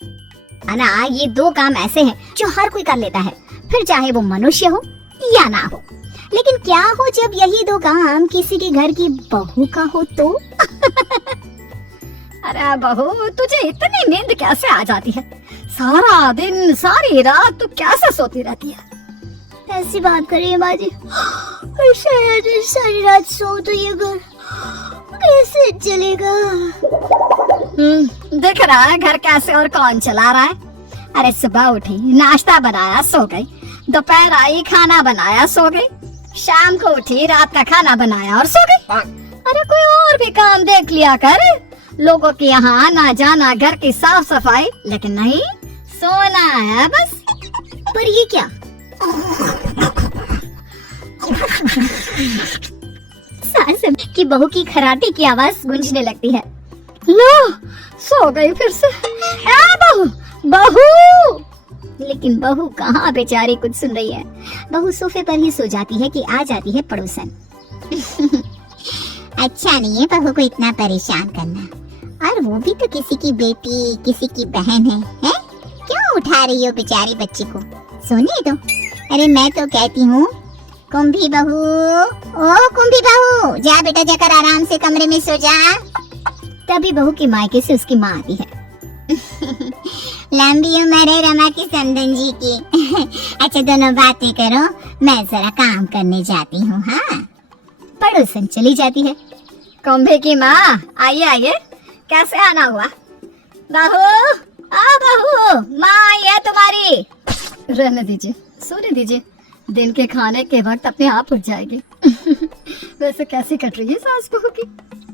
ना ये दो काम ऐसे हैं जो हर कोई कर लेता है, फिर चाहे वो मनुष्य हो या ना हो। लेकिन क्या हो जब यही दो काम किसी के घर की बहू का हो तो? अरे बहू, तुझे इतनी नींद कैसे आ जाती है? सारा दिन सारी रात तू कैसे सोती रहती है? ऐसी बात करिए माँ जी, सारी रात सो तो ये घर कैसे चलेगा? दिख रहा है घर कैसे और कौन चला रहा है। अरे सुबह उठी, नाश्ता बनाया, सो गई। दोपहर आई, खाना बनाया, सो गई। शाम को उठी, रात का खाना बनाया और सो गई। अरे कोई और भी काम देख लिया कर। लोगों के यहाँ आना जाना, घर की साफ सफाई, लेकिन नहीं, सोना है बस। पर ये क्या? सास की बहू की खराटे की आवाज गूंजने लगती है। लो, सो गई फिर से। बहू बहू! लेकिन बहू कहाँ बेचारी कुछ सुन रही है। बहू सोफे पर ही सो जाती है कि आ जाती है पड़ोसन। अच्छा नहीं है बहू को इतना परेशान करना, और वो भी तो किसी की बेटी, किसी की बहन है? क्यों उठा रही हो बेचारी बच्ची को? सोने दो। अरे मैं तो कहती हूँ कुंभी बहू, ओ कुंभी बहू, जा बेटा, जाकर आराम से कमरे में सो जा। तभी बहू के मायके से उसकी माँ आती है। लंबी उम्र है रमा की समधन जी की। अच्छा दोनों बातें करो, मैं जरा काम करने जाती हूँ। हाँ, पड़ोसन चली जाती है। कुंभी की माँ, आइए आइए, कैसे आना हुआ? बहू, बहू, माँ आई है तुम्हारी। रहने दीजिए, सोने दीजिए, दिन के खाने के वक्त अपने आप उठ जाएगी। वैसे कैसी कट रही है सास बहू की?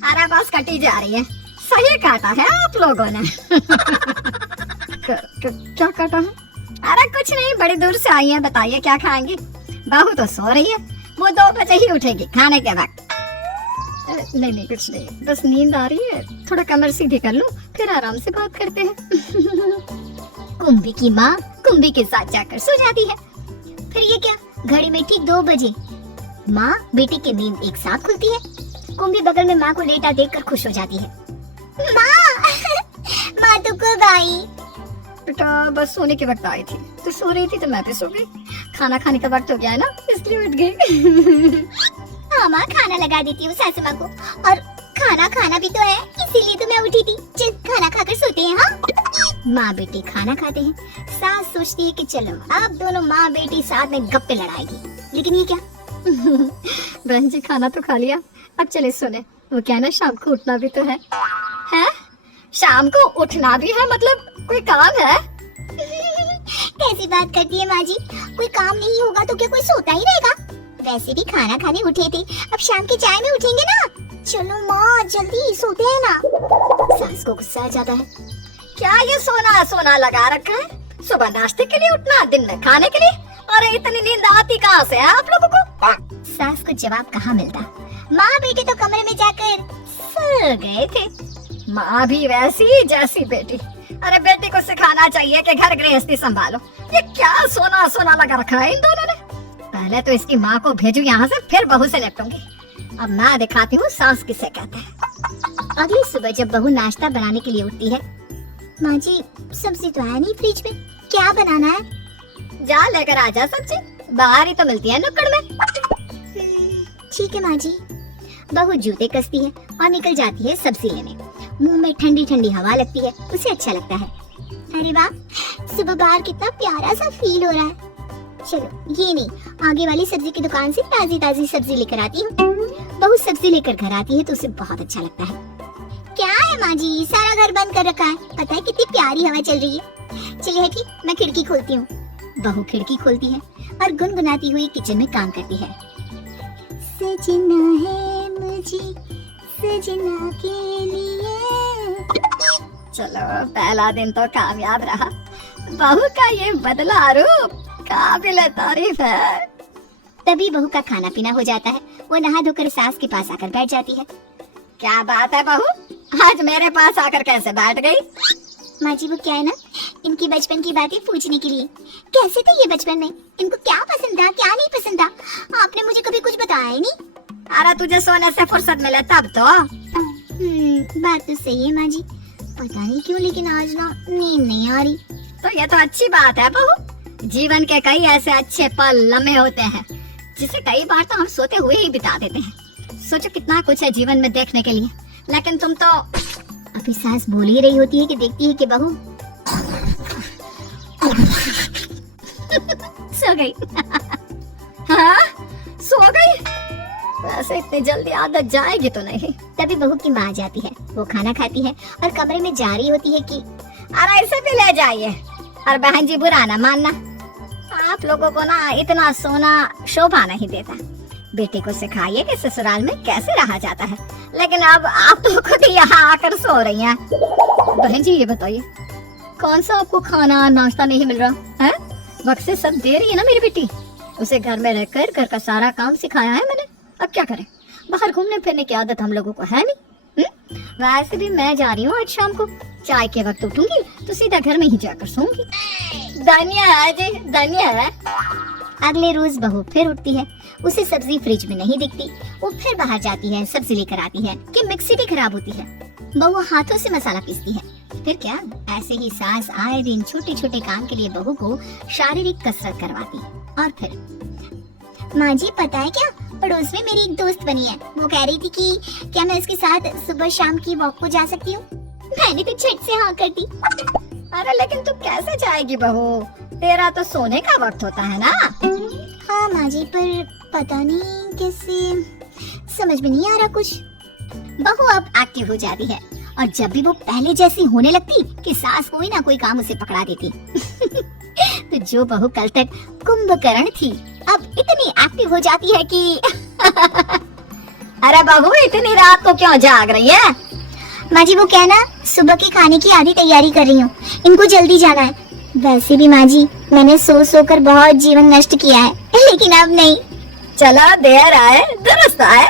अरे बस कटी जा रही है। सही काटा है आप लोगों ने। क्या काटा है? अरे कुछ नहीं, बड़ी दूर से आई है, बताइए क्या खाएंगी? बहू तो सो रही है, वो 2 बजे ही उठेगी खाने के वक्त। नहीं कुछ नहीं, बस नींद आ रही है, थोड़ा कमर सीधी कर लो, फिर आराम से बात करते हैं। कुंभी की माँ कुंभी के साथ जाकर सो जाती है। फिर ये क्या, घड़ी में ठीक 2 बजे माँ बेटी की नींद एक साथ खुलती है। कुंभी बगल में माँ को लेटा देखकर खुश हो जाती है। माँ तो कब आई? बेटा बस सोने के वक्त आई थी, तो सो रही थी तो मैं भी सो गई। खाना खाने का वक्त हो गया है ना, इसलिए उठ गई। हाँ माँ, खाना लगा देती हूँ सासू माँ को, और खाना भी तो है, इसीलिए तो मैं उठी थी। चल खाना खाकर सोते हैं। हाँ, माँ बेटी खाना खाते हैं। सास सोचती है कि चलो अब दोनों माँ बेटी साथ में गप्पे लड़ाएगी, लेकिन ये क्या? बहन जी खाना तो खा लिया, अब चले सोने। वो क्या ना, शाम को उठना भी तो है। शाम को उठना भी है, मतलब कोई काम है? कैसी बात करती है माँ जी, कोई काम नहीं होगा तो क्या कोई सोता ही रहेगा? वैसे भी खाना खाने उठे थे, अब शाम की चाय में उठेंगे ना। चलो माँ जल्दी सोते हैं ना। सास को गुस्सा आ जाता है। क्या ये सोना सोना लगा रखा है? सुबह नाश्ते के लिए उठना, दिन में खाने के लिए। अरे इतनी नींद आती कहाँ से है आप लोगों को? सास को जवाब कहाँ मिलता। माँ बेटी तो कमरे में जाकर सो गए थे। माँ भी वैसी जैसी बेटी। अरे बेटी को सिखाना चाहिए कि घर गृहस्थी संभालो। ये क्या सोना सोना लगा रखा है इन दोनों ने? पहले तो इसकी माँ को भेजू यहाँ से, फिर बहू से निपटूंगी। अब मैं दिखाती हूँ सास किसे कहते हैं। अगली सुबह जब बहू नाश्ता बनाने के लिए उठती है, माँ जी सब्जी तो है नहीं फ्रिज में, क्या बनाना है? जा लेकर आ जा सब्जी, बाहर ही तो मिलती है नुक्कड़ में। ठीक है माँ जी। बहू जूते कसती है और निकल जाती है सब्जी लेने। मुंह में ठंडी ठंडी हवा लगती है, उसे अच्छा लगता है। अरे वाह, सुबह बाहर कितना प्यारा सा फील हो रहा है। चलो ये नहीं, आगे वाली सब्जी की दुकान से ताजी ताजी सब्जी लेकर आती हूँ। बहू सब्जी लेकर घर आती है तो उसे बहुत अच्छा लगता है। क्या है माँ जी, सारा घर बंद कर रखा है, पता है कितनी प्यारी हवा चल रही है। चलिए हटी, मैं खिड़की खोलती हूँ। बहू खिड़की खोलती है और गुनगुनाती हुई किचन में काम करती है। सजना है मुझे सजना के लिए। चलो पहला दिन तो कामयाब रहा। बहू का ये बदला रूप काबिल तारीफ है। तभी बहू का खाना पीना हो जाता है। वो नहा धोकर सास के पास आकर बैठ जाती है। क्या बात है बहू, आज मेरे पास आकर कैसे बैठ गई? माँ जी वो क्या है ना, इनकी बचपन की बातें पूछने के लिए। कैसे थे ये बचपन में, इनको क्या पसंद था क्या नहीं पसंद था, आपने मुझे कभी कुछ बताया ही नहीं। अरे तुझे सोने से फुर्सत मिले तब तो। बात तो सही है माँ जी, पता नहीं क्यों लेकिन आज ना नींद नहीं आ रही। तो ये तो अच्छी बात है बहू। जीवन के कई ऐसे अच्छे पल लम्हे होते हैं जिसे कई बार तो हम सोते हुए ही बिता देते हैं। सोचो कितना कुछ है जीवन में देखने के लिए, लेकिन तुम तो अभी सास बोल ही रही होती है कि देखती है कि बहू सो गई। हाँ सो गई। वैसे इतनी जल्दी आदत जाएगी तो नहीं। तभी बहू की माँ जाती है, वो खाना खाती है और कमरे में जा रही होती है कि अरे इसे भी ले जाइए। और बहन जी बुरा ना मानना, आप लोगों को ना इतना सोना शोभा नहीं देता। बेटे को सिखाइए कि ससुराल में कैसे रहा जाता है, लेकिन अब आप तो खुद ही यहाँ आकर सो रही हैं। बहन जी ये बताइए, कौन सा आपको खाना नाश्ता नहीं मिल रहा है? वक्त से सब दे रही है ना मेरी बेटी। उसे घर में रहकर घर का सारा काम सिखाया है मैंने, अब क्या करें? बाहर घूमने फिरने की आदत हम लोगों को है नहीं। वैसे भी मैं जा रही हूँ आज शाम को, चाय के वक्त उठूंगी तो सीधा घर में ही जाकर सोऊंगी। धन्य है जी, धन्य है। अगले रोज बहू फिर उठती है, उसे सब्जी फ्रिज में नहीं दिखती। वो फिर बाहर जाती है, सब्जी लेकर आती है कि मिक्सी भी खराब होती है। बहू हाथों से मसाला पीसती है। फिर क्या, ऐसे ही सास आए दिन छोटे छोटे काम के लिए बहू को शारीरिक कसरत करवाती। और फिर माँ जी पता है क्या, पड़ोस में मेरी एक दोस्त बनी है, वो कह रही थी कि क्या मैं उसके साथ सुबह शाम की वॉक को जा सकती हूँ। मैंने तो झट से हाँ कर दी। अरे लेकिन तू कैसे जाएगी बहू, तेरा तो सोने का वक्त होता है ना। हाँ माँ जी, पर पता नहीं कैसे, समझ में नहीं आ रहा कुछ। बहू अब एक्टिव हो जाती है और जब भी वो पहले जैसी होने लगती कि सास कोई ना कोई काम उसे पकड़ा देती। तो जो बहू कल तक कुंभकर्ण थी अब इतनी एक्टिव हो जाती है कि अरे बहू इतनी रात को क्यों जाग रही है? माँ जी वो क्या ना, सुबह के खाने की आधी तैयारी कर रही हूँ, इनको जल्दी जाना है। वैसे भी माँ जी मैंने सो सो कर बहुत जीवन नष्ट किया है, लेकिन अब नहीं। चलो देर आए दुरुस्त आए।